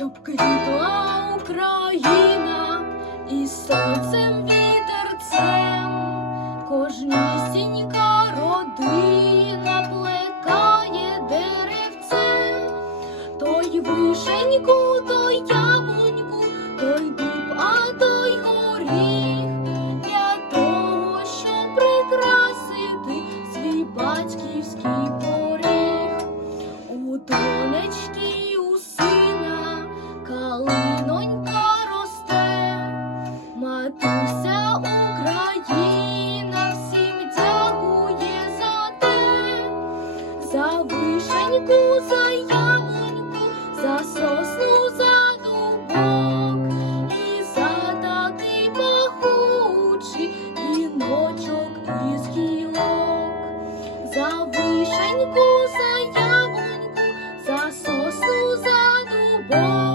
квітла Україна і сонцем вітерцем, кожнісінька родина плекає деревце, той вишеньку, той яблуньку, той дуб, а той горіх, для того, щоб прикрасити свій батьківський поріг. У донечки вишеньку, за яблуньку, за за дубок, і за такий пахучий віночок із гілок, за вишеньку, за яблуньку, за сосну, за дубок.